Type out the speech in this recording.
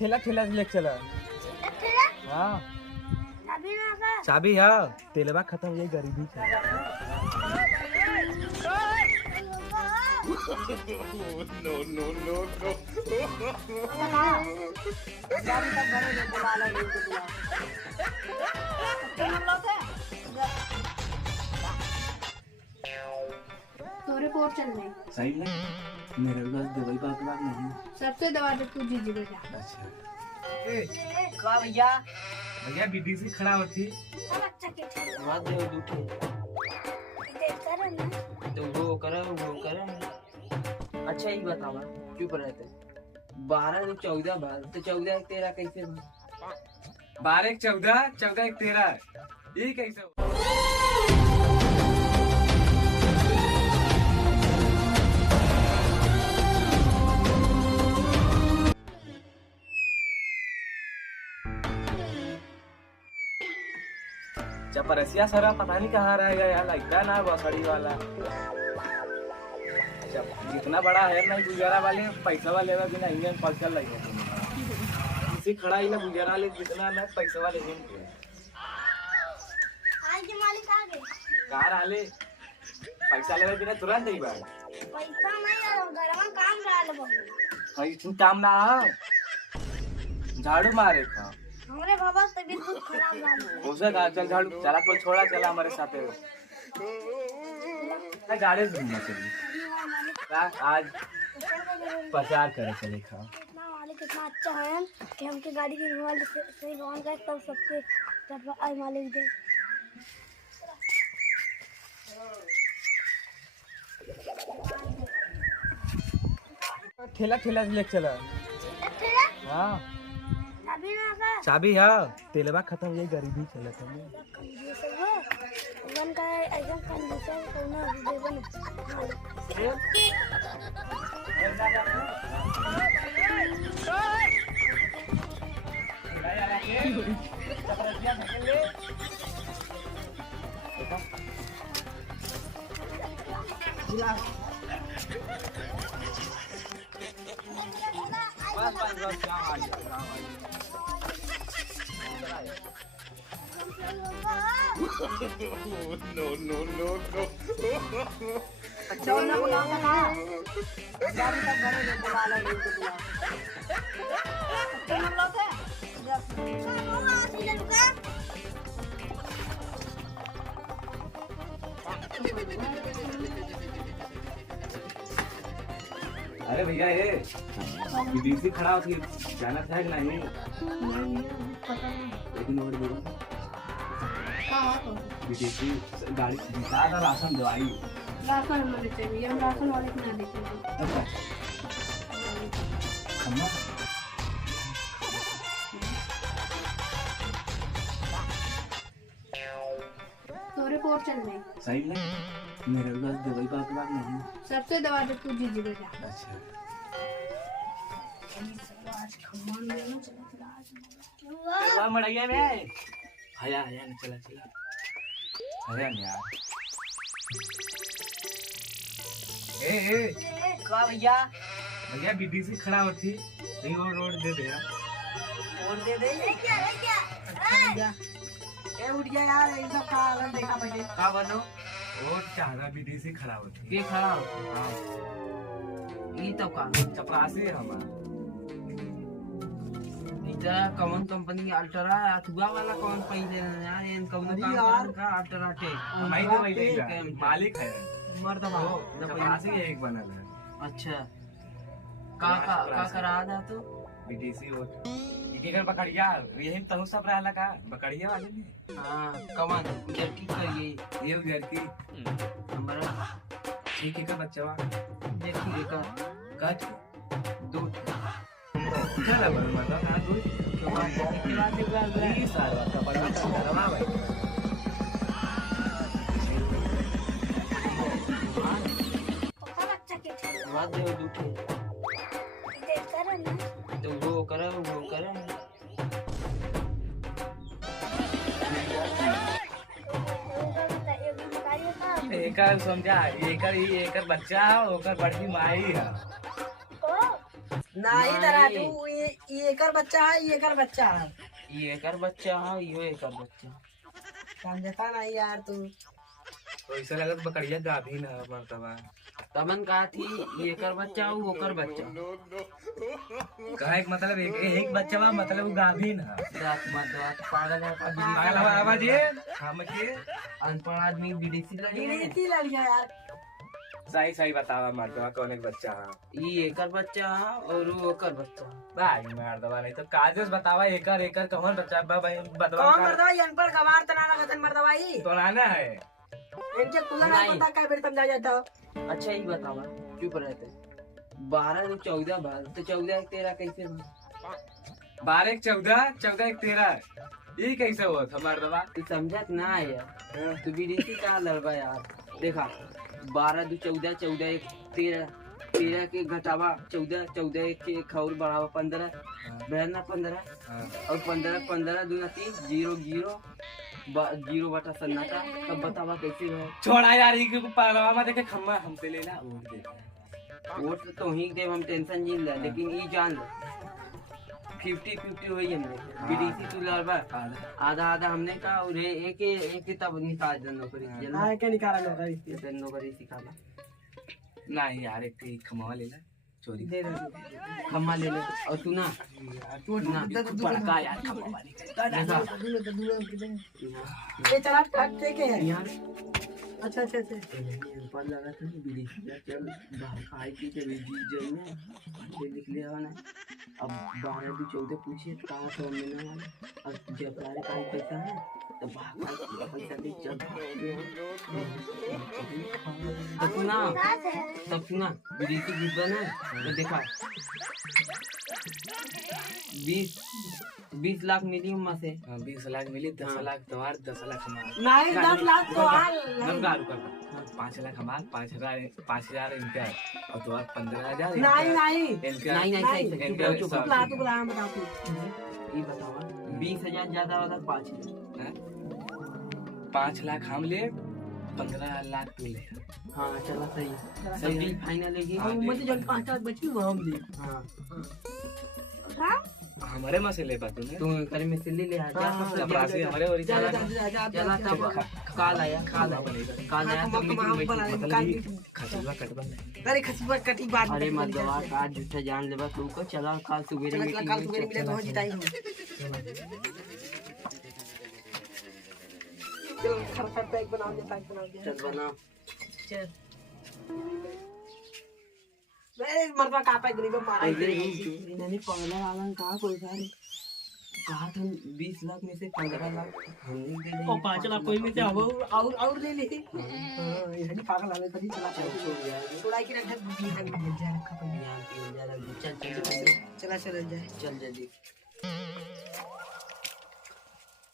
ठेला ठेला से लेके चला। ठेला हाँ चाबी ना का चाबी है, तेलवा खत्म हो गई, गरीबी का। No, no, no, no. चाबी तब घरे ले बुला ले बुला तुम लोग है तोरे कोर चल नहीं सही नहीं, मेरे पास दवाई बात नहीं। सबसे दवा तो तू जीजी बेटा। अच्छा का भैया भैया बीडीसी खड़ा होती सब अच्छा के बात दे दूठे देख कर ना तो वो करे अच्छा ही बतावा चुप रहते 12 ने 14 बार तो 14 एक 13 कैसे 12 एक 14, 14 एक 13, ये कैसे? चपरसिया सरा पता नहीं कहाँ रह गया, लगता ना बसड़ी वाला। जितना बड़ा है नहीं गुजारा वाले पैसा वाले भी नहीं इंजन पैसा लगे इसी खड़ा ही ना गुजारा वाले जितना ना पैसा वाले दिन आज के मालिक आ गए कार आले पैसा लेवे बिना तुरंत ही बात पैसा नहीं है घर में काम रहा ले बहुत पैसा काम ना झाड़ू मारे था हमारे बाबा तबीयत बहुत खराब रहा उसे कहा चल झाड़ू चला कोई छोड़ा चला हमारे साथ गाड़ी घूमना चाहिए आज प्रचार करे चले खाओ। इतना मालिक इतना अच्छा है कि हमके गाड़ी की मोबाइल से लोन का तब सबके जब आई मालिक दे ठेला ठेला से लेके चला। ठेला हाँ चाबी ना का चाबी है, तेलवा खत्म हो गई, गरीबी चला था कंजूस है वन का ऐसा कंजूस है कोना देवन No, no, no, no. अच्छा ना बुला ना चाबी तब घरे ले बुला ले बुला तुम लोग है होगा सीधे रुका अरे भैया ये बीडीसी खड़ा होती जाना था कि नहीं? लेकिन और बोलो बीडीसी गाड़ी ज्यादा राशन दवाई राशन हमारे चाहिए हम राशन वाले को ना देते अच्छा खम्मा तोरे कोर चल नहीं सही नहीं, मेरे पास दवाई बात नहीं। सबसे दवा तो तू जीजी बेटा। अच्छा चला मड़ैया में हया हया न चला चला हया न यार ए का भैया भैया बीडीसी खड़ा होती नहीं वो रोड दे दे यार और दे दे ए उठ जा यार ये सब का अगर देखा पहले का बनो वो चाहता बीडीसी खड़ा होती के खड़ा हो हां ई तो का चपरासी है हमारा इधर कौन कंपनी अल्ट्रा अथवा वाला कौन पहले यार इन कौन काम का अल्ट्रा टे हमारी तो वही लेगा मालिक है मर्द वो चपरासी एक बनल है। अच्छा का करा था तो बीडीसी वो इधर बकड़िया यही तनु सब रहला का बकड़िया वाले ने हां कौन जर्की करिए ये उधर की हमारा एक एक बच्चा देखिए का कट दो चला बर माता का दो ये सारा कपड़ा करवा भाई सब अच्छा के बात दे दूठे देख कर ना तो वो करे एकर समझा एकर बच्चा है ओकर बड़की माई है नहीं दराजू ये एकर बच्चा है, ये एकर बच्चा है। ये एकर बच्चा है, यो एकर बच्चा। समझता नहीं यार तू। तो ऐसा लगत बकरिया गाभिन है मर्दवा। तमन कहा थी ये एकर बच्चा हो ओकर बच्चा। कहे के मतलब एक बच्चा बा मतलब वो गाभिन है। रात मत पागल है का पागल है आवाज ये हम के अनपढ़ आदमी विदेशी लड़ी है। विदेशी लड़िया यार। सही सही बतावा मर्दवा कौन एक बच्चा है। ये एकर बच्चा है और वो ओकर बच्चा। भाई मर्दवा नहीं तो काजेस बतावा एकर एकर कौन बच्चा बा भाई बतवा कौन मर्दवा ये अनपढ़ गवार तना लगतन मर्दवा ही। तो आना है। इनके कुला नहीं नहीं। पता काय बेर समझा जाता। अच्छा ही बतावा चुप रहते 12 तो 14 बार तो 14 13 कैसे 12 14 14 1 13 ये कैसे हुआ था मर्दवा। तू समझत ना है यार तू विदेशी का लड़बा यार। देखा 12 2 14 14 1 13 13 के घटावा 14 14 1 के एक और बढ़ावा 15 बहना 15 और 15 15 दूना 30 0 0 0 बटा सन्नाटा। तब बतावा कैसे है। छोड़ा यार ये पालवा में देखे खम्मा हमसे लेना वोट दे। वोट तो ही दे हम टेंशन जीन ले लेकिन ये जान ले 50-50 हुई हमने बीडीसी तू लड़बा आधा आधा हमने का और एक तब निकाल दे नौकरी हां के निकाला नौकरी। ये नौकरी सिखाना नहीं यार एक खम्मा लेना चोरी दे दे। खम्मा ले ले और तू ना ना बड़का यार खम्मा वाली देखा ये चला काटते के है। यार अच्छा अच्छा अच्छा। पर लगा था बीडीसी का चल बाहर खाई पी के जीत जाए ना ये लिख लिया ना। अब 12 भी 14 पूछिए कहाँ से मिलने वाला और जब हमारे पास पैसा है तो भाग पैसा दे चल तब सुना विदेशी गीत बना तो देखा 20 लाख मिली उम्मा से 20 लाख मिली 10 लाख तुम्हार 10 लाख हमार नहीं 10 लाख तो हाल 5 लाख हमार 5,000 इनका और तुम्हार 15,000 नहीं नहीं नहीं चुप ला तू बुला बता तू। ये बताओ 20,000 ज्यादा वाला 5 लाख हम ले 15 लाख तू ले। हाँ चला सही सही फाइनल है और मुझे जो 5 लाख बची वो हम दे। हाँ हाँ हमारे में से ले पातू ने तू करे में से ले ले आ जा चपरासी हमारे और जा जा जा चला तब काल आया खसुआ कटबा अरे खसीबा कटी बात। अरे मत दवा आज झूठा जान लेबा तू को चला काल सुबह चला कल सुबह मिले तो जिताई हम। चल खरखर पैक बना दे चल बना चल। मेरे मर्दा का पैक नहीं मारा नहीं पगला वाला कहा कोई सारे कहा था 20 लाख में से 15 लाख हमने दे दिए। 5 लाख कोई में से और ले ले। हां ये नहीं पागल आवे कभी चला चल छोड़ यार थोड़ा की रख बुद्धि है मिल जाए रखा यहाँ पे जा रहा चल चला चल जाए चल जल्दी